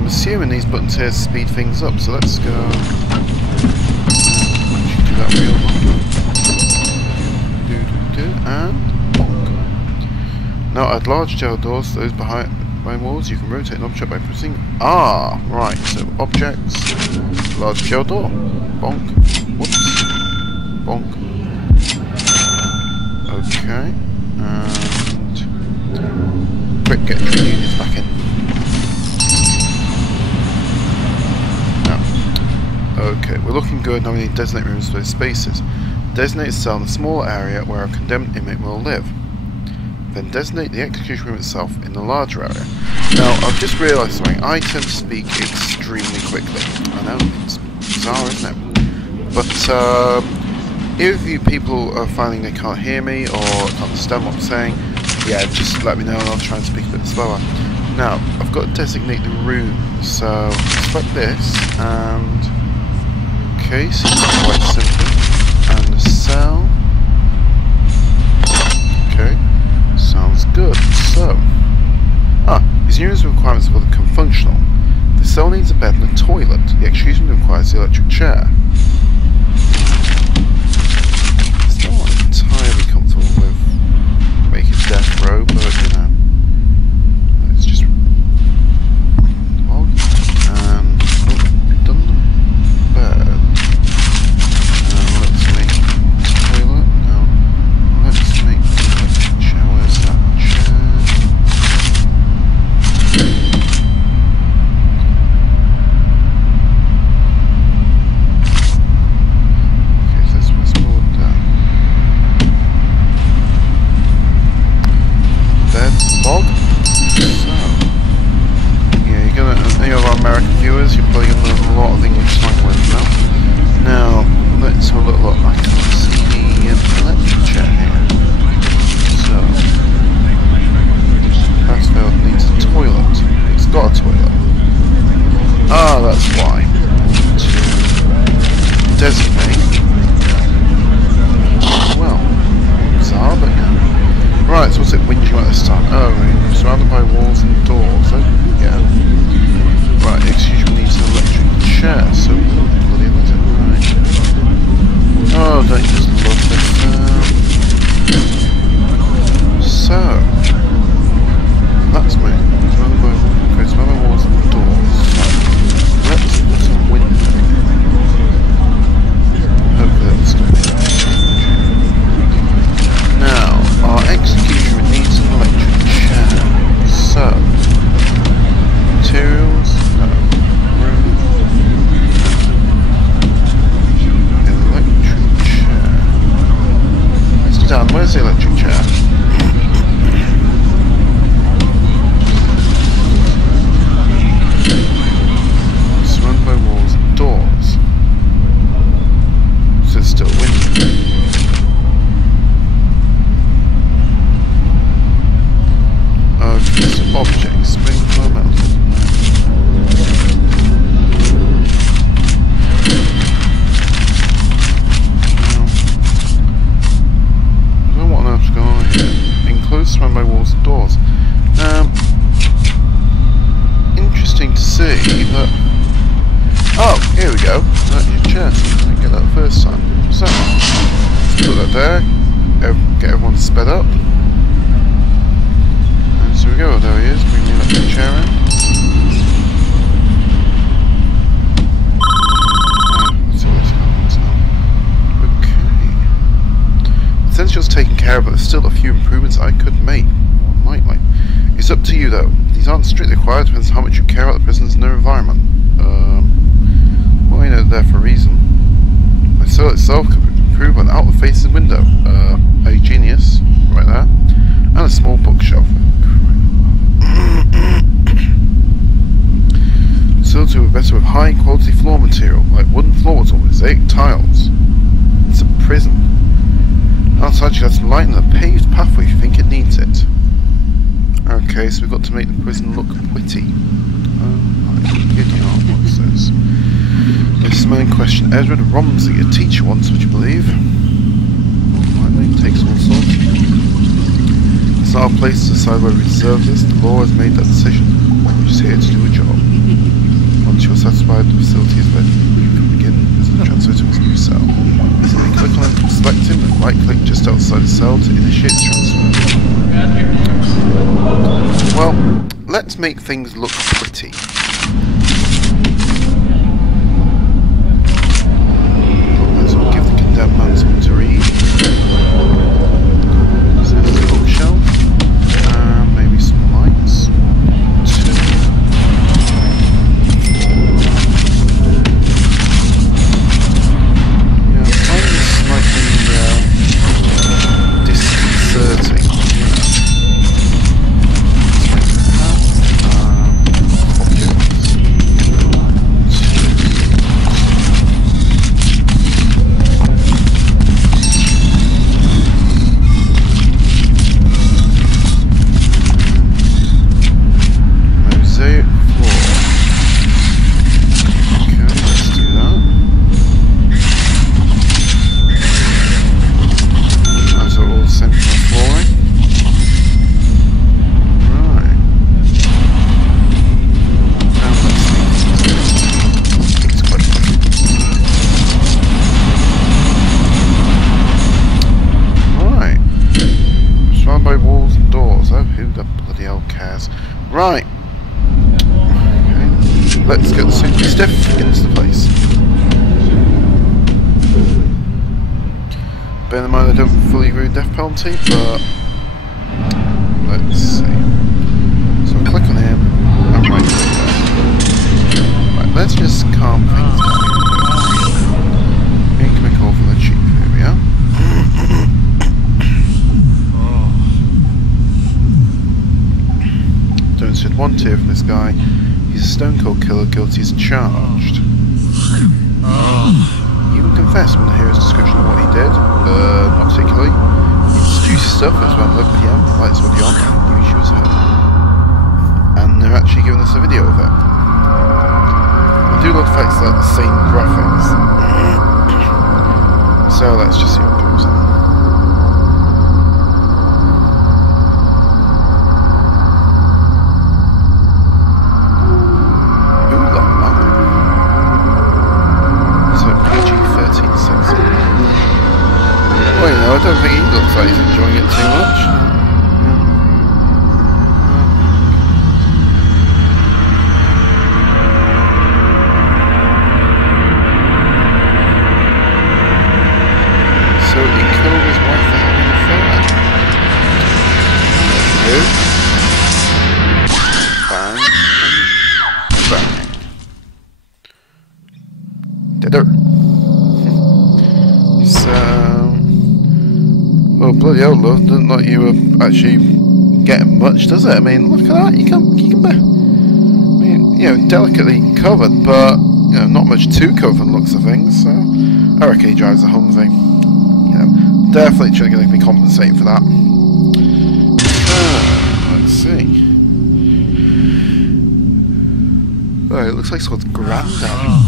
I'm assuming these buttons here speed things up, so let's go. Actually do that real long. And bonk. Now at large jail doors, those behind walls, you can rotate an object by pressing R. Right, so objects, large jail door, bonk, whoops, bonk. Okay, and quick, get train units back in. Now, okay, we're looking good. Now we need to designate rooms for those spaces. Designate a cell in a small area where a condemned inmate will live. Then designate the execution room itself in the larger area. Now, I've just realised something. I tend to speak extremely quickly. I know, it's bizarre, isn't it? But if you people are finding they can't hear me or can't understand what I'm saying, yeah, just let me know and I'll try and speak a bit slower. Now, I've got to designate the room. So, select this and... okay, so it's quite simple. And the cell... okay. Sounds good. So, these units requirements will become functional. The cell needs a bed and a toilet. The execution requires the electric chair. Still not entirely comfortable with making death row, but you know, let's just log and done the bed. Let's make toilet. Now, let's make the electric chair. Where's that chair? Okay, so this was more down. Bed, log. So, yeah, you're gonna, any of our American viewers, you're probably gonna learn a lot of English language now. Now, let's have a little look. I can't see the electric chair here. So, Passfield needs a toilet. It's got a toilet. Ah, that's why. To designate. Well, bizarre, but yeah. Right, so what's it whinging about this time? Oh, we're surrounded by walls and doors. Oh, yeah. Right, excuse me, needs an electric chair. So, bloody is it? Right. Oh, don't you just love this? So, that's me. Surrounded by walls and doors. So, let's put a window. Hopefully that'll stop it. Now, our executioner needs an electric chair. So, materials, no, room, electric chair. Let's go down, where's the electric chair? Surrounded by walls and doors. So it's still window. Okay, so objects, spring floor metal. I don't know what on earth's going on here. Enclosed surrounded by walls and doors. Interesting to see that. Oh, here we go. That's your chair. I didn't get that the first time. So, let's put that there. Get everyone sped up. And so we go. There he is. Bring the electric chair in. Let's see what this happens now. Okay. Essentials taken care of, but there's still a few improvements I could make. More than likely. It's up to you though. These aren't strictly required, depends on how much you care about the prisoners and their environment. Well, you know, they're there for a reason. The cell itself could be improved on out the faces window. A genius, right there. And a small bookshelf. Facilities were better with high quality floor material, like wooden floors or mosaic tiles. It's a prison. Outside you have to lighten the paved pathway if you think it needs it. Okay, so we've got to make the prison look pretty. What's this? This is my question. Edward Romsey, a teacher once, would you believe? It takes all sorts. It's not our place to decide whether we deserve this. The law has made that decision. We're just here to do a job. satisfied the facility is ready. You can begin the transfer to his new cell. Simply click on him, select him, and right-click just outside the cell to initiate the transfer. Well, let's make things look pretty. Might as well give the condemned man something to read. So there's a bookshelf. Maybe some lights. Yeah, I find this slightly disconcerting. Right. Okay. Let's get the super stiff into the place. Bear in mind I don't fully agree with death penalty, but let's see. So click on him and right click there. Right, let's just calm things down. Incoming call from the chief. Here we are. Said one tear from this guy. He's a stone cold killer, guilty as charged. He even confessed when I hear his description of what he did. Not particularly. He introduced stuff as around 11 PM, the lights were on, and he knew she was hurt. And they're actually giving us a video of it. I do love the fact it's like the same graphics. So let's just see what goes on. I don't think he looks like he's enjoying it too much. So he killed his wife for having an affair. Bang. Bang. Dead her. So... well, bloody hell, love, doesn't like you were actually getting much, does it? I mean, look at that, you can be, I mean, you know, delicately covered, but, you know, not much to cover from the looks of things, so, I reckon he drives a Humvee. You know, definitely going to be compensating for that. Let's see. Oh, it looks like someone's granddad.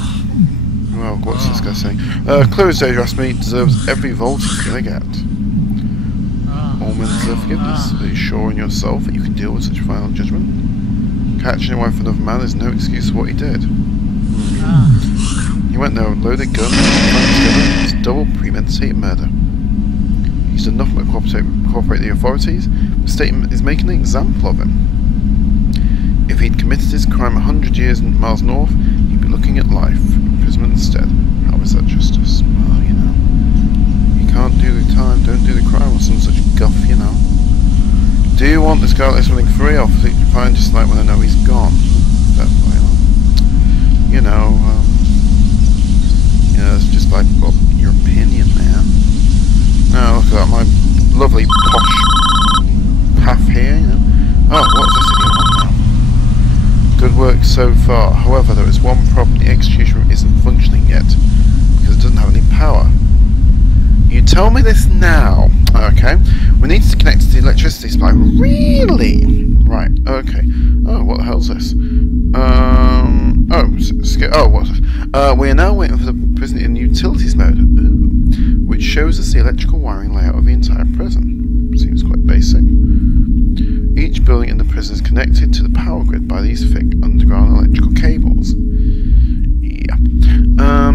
Well, what's this guy saying? Clear Danger asked me, deserves every volt he's going to get. All men deserve forgiveness. Are you sure in yourself that you can deal with such final judgment? Catching your wife with another man is no excuse for what he did. He went there with a loaded gun, and it's double premeditated murder. He's done nothing but cooperate with the authorities. The state is making an example of him. If he'd committed his crime 100 miles north, he'd be looking at life, imprisonment instead. How is that justice? Well, you know. Can't do the time, don't do the crime, or some such guff, you know. Do you want this guy like something free, or fine just like when I know he's gone? You know, it's just like, well, your opinion, man. Now, look at that, my lovely posh path here, you know. Oh, what's this idiot want now? Good work so far. However, there is one problem, the execution room isn't functioning yet, because it doesn't have any power. You tell me this now. Okay. We need to connect to the electricity supply. Really? Right. Okay. Oh, what the hell's this? What's this? We are now waiting for the prison in utilities mode. Ooh. Which shows us the electrical wiring layout of the entire prison. Seems quite basic. Each building in the prison is connected to the power grid by these thick underground electrical cables. Yeah. Are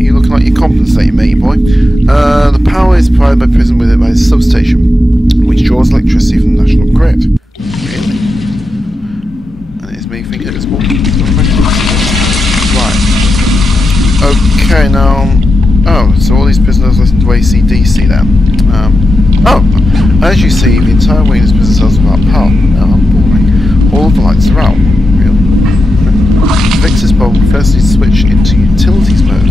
you looking like you're compensating, matey boy? The power is provided by prison with it by the substation, which draws electricity from the national grid. Really? And it is me thinking it's more. Right. Okay, now. Oh, so all these prisoners listen to AC/DC then. As you see, the entire wing is prison cells without power. No, I'm boring. All of the lights are out. Really? To fix this bulb, we first need to switch into utilities mode.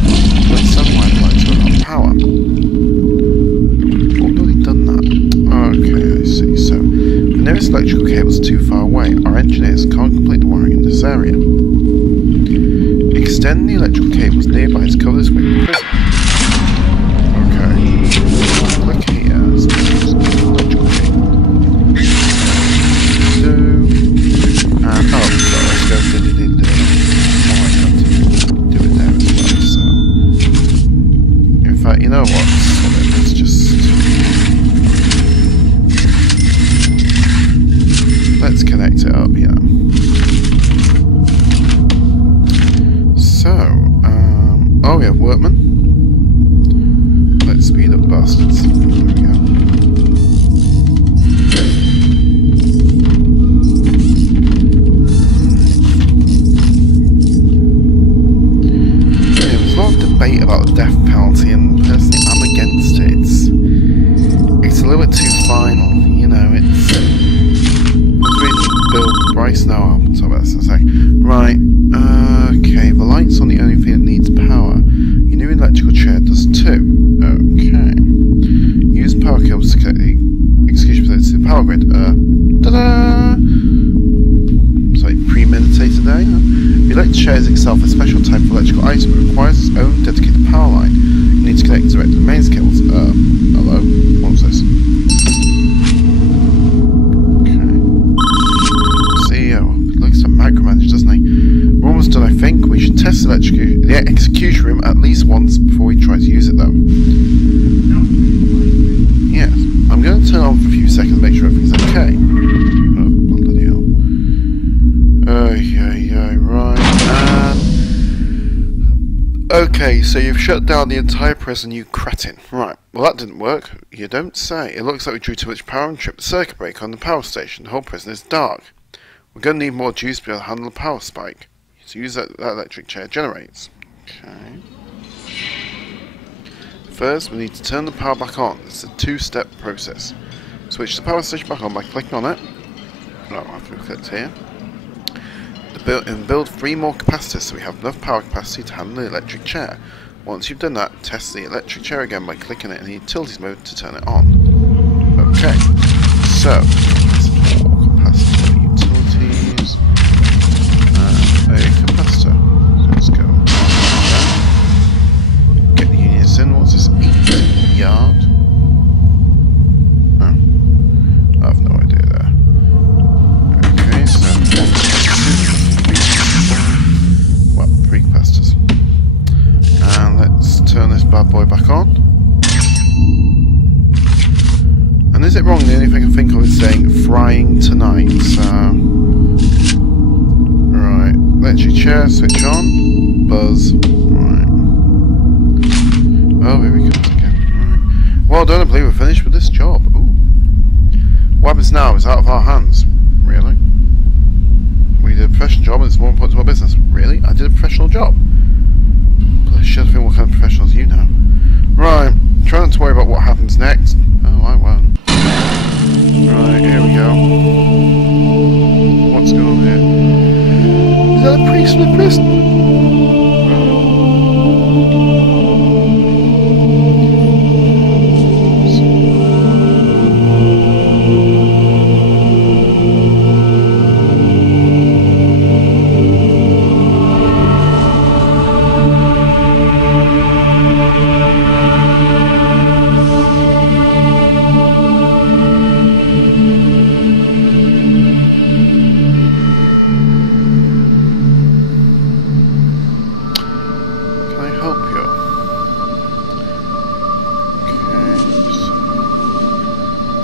Let sunlight lights are without power. We've already done that. Okay, I see. So, the nearest electrical cables are too far away. Our engineers can't complete the wiring in this area. Extend the electrical cables nearby to cover this wing of the prison. Click here. Electrical cable. Sorry, let's go to the do it there as well. So, in fact, you know what? Let's let's connect it up. Yeah. So, oh, we have workmen. Let's speed up bastards. There we go. Yeah, there's a lot of debate about the death penalty, and personally I'm against it. It's a little bit too final, you know, it's... I was reading Bill Bryce now, I'll talk about this in a sec. Right, okay, the light's on the only thing that needs power. Your new electrical chair does too. Okay. Use power cables to connect the execution to the power grid. Ta-da! Sorry, premeditated there. The electric chair is itself a special type of electrical item. It requires its own dedicated power line. You need to connect direct to the mains cables. Hello? What was this? Okay. CEO. Looks like micromanage, doesn't he? We're almost done, I think. We should test the execution room at least once before we try to use it, though. Yes. I'm going to turn on for a few seconds to make sure everything's okay. Oh, bloody hell. Right. Okay, so you've shut down the entire prison, you cretin. Right. Well, that didn't work. You don't say. It looks like we drew too much power and tripped the circuit breaker on the power station. The whole prison is dark. We're going to need more juice to be able to handle a power spike. So use that electric chair generates. Okay. First, we need to turn the power back on. It's a two-step process. Switch the power station back on by clicking on it. No, after we clicked here. Build 3 more capacitors so we have enough power capacity to handle the electric chair. Once you've done that, test the electric chair again by clicking it in the utilities mode to turn it on. Okay. So, capacitor, utilities, and a capacitor. So let's go. Get the units in. What's this? 8 yard? Oh. I have no idea there. Okay, so 3 capacitors. And let's turn this bad boy back on. And is it wrong? The only thing I can think of is saying frying tonight. So, right, electric chair, switch on, buzz. Right. Oh, here we go again. Right. Well done. I believe we're finished with this job. Ooh. What happens now is out of our hands. Really? We did a professional job, and it's more important to our business. Really? I did a professional job. But I should think what kind of professionals you know. Right. Try not to worry about what happens next. Oh, I won't. Right, here we go. What's going on here? Is that a priest in the prison?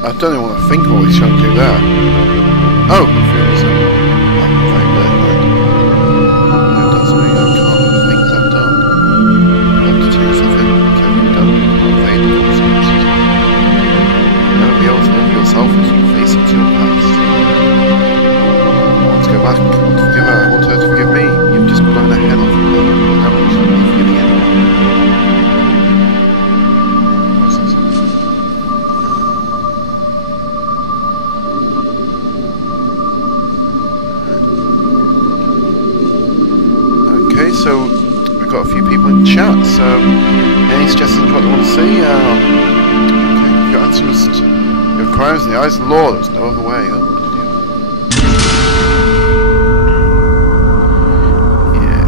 I don't even want to think what he's trying to do there. Oh, confused. I'm very bad at that. That does mean I can't do the things I've done. I have to take yourself in, tell you don't evade the consequences. You'll never be able to live yourself as you face into your past. I want to go back. I want to forgive her. I want her to forgive me. You've just blown her head off with me. How much should I be forgiving anyone? What's this? Okay, so we've got a few people in chat, so any suggestions of what you want to see? Okay, your answer must have crimes in the eyes of the law, there's no other way. Yeah,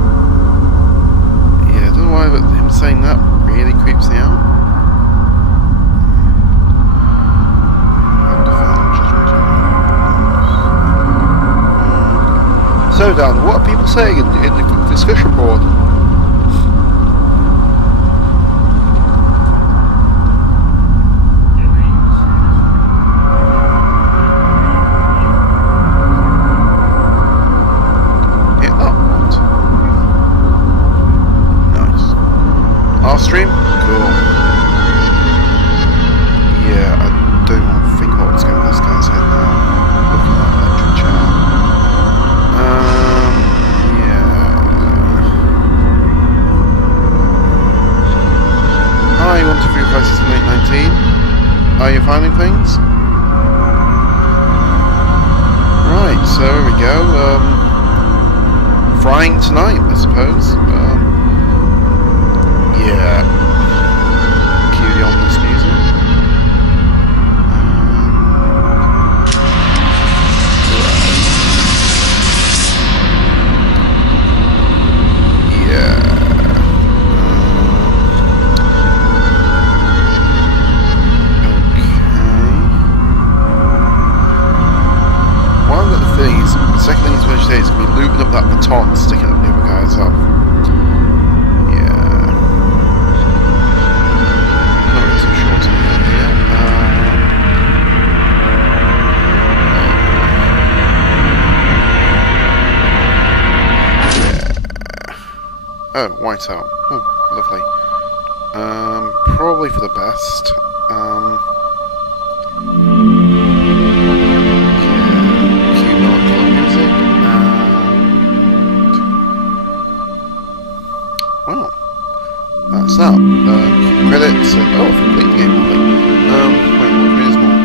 I don't know why, but him saying that really creeps me out. So Dan, what are people saying in the discussion board? Stream? Cool. Yeah, I don't want to think what's going on this guy's head now. Looking at that electric chair. Yeah. Hi, 1, 2, 3, 5, 6, 7, 8, 19. Are you finding things? Right, so there we go. Frying tonight, I suppose. Yeah. Cue the ominous music. Yeah. Okay. What I've got the feeling is, the second thing he's going to say is going to be looping up that baton, sticking up the other guy's up. Oh, white out. Oh, lovely. Probably for the best. Yeah, cue melancholy music, and well, that's that. Credits and oh, complete the game, lovely. Wait, what is more?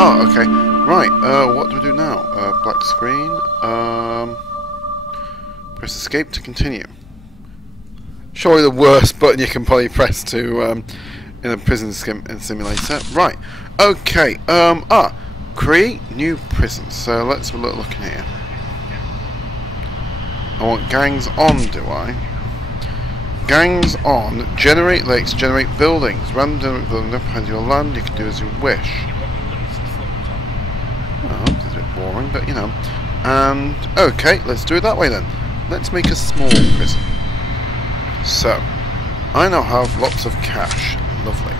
Oh, okay. Right. What do we do now? Black screen. Press escape to continue. Surely the worst button you can probably press to in a prison simulator. Right. Okay. Create new prison. So let's have a look in here. I want gangs on, do I? Gangs on. Generate lakes. Generate buildings. Random generate buildings up behind your land. You can do as you wish. Well, it's a bit boring, but you know. And okay, let's do it that way then. Let's make a small prison. So, I now have lots of cash. Lovely.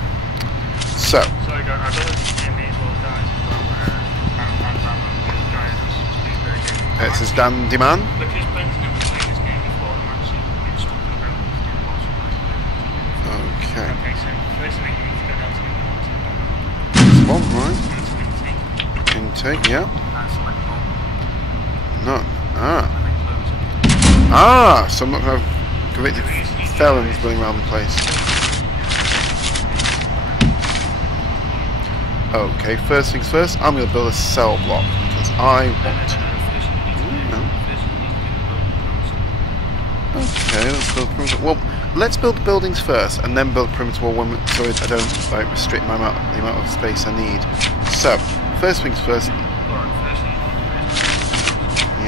So. Sorry, I don't know if you hear me as well, guys, as well. It says Dandy Man. Because Ben's never played this game before, I'm actually stuck in the room with the impossible. Okay. Okay, so first thing you need to go down to This the one, right? intake. Intake, yeah. And select all. No. And then close it. So I'm not going to have convicted felons running around the place. Okay, first things first, I'm going to build a cell block because I want to. Okay, let's build perimeter. Well, let's build the buildings first and then build perimeter wall so I don't like restrict the amount of space I need. So, first things first.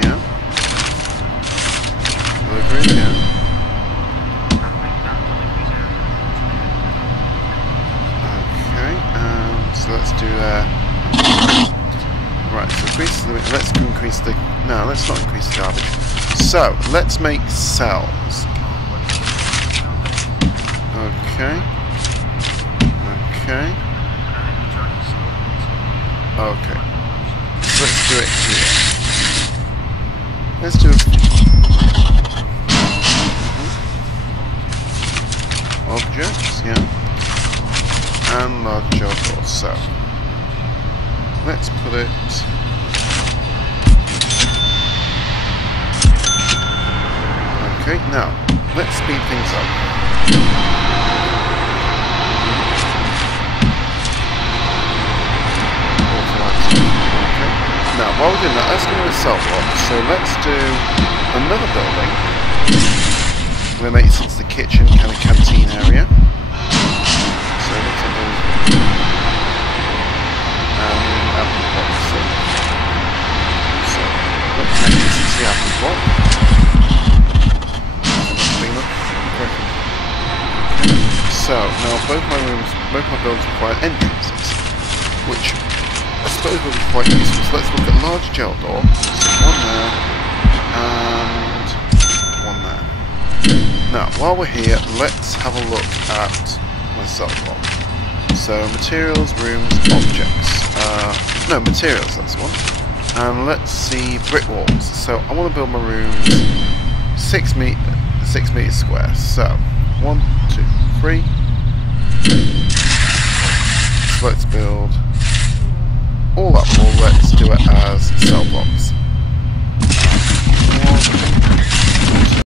Yeah. Delivery, yeah. So let's do right, so increase the, let's increase the, no, let's not increase the garbage. So, let's make cells. Okay. Okay. Okay. let's do it here. Let's do objects, yeah, and large gel doors. So let's put it. Okay, now let's speed things up. Okay. Now, while we're doing that, let's do a cell block. So let's do another building. We're going to make it into the kitchen, kind of canteen area. So let's do apple block. So let's make this into the apple block. So now both my buildings require entrances, which I suppose will be quite useful. So let's look at large gel door. So one there and one there. Now while we're here, let's have a look at my cell block. So materials, rooms, objects. No, materials, that's one. And let's see brick walls. So I want to build my rooms 6 meters square. So 1, 2, 3. So let's build all that wall. Let's do it as cell blocks.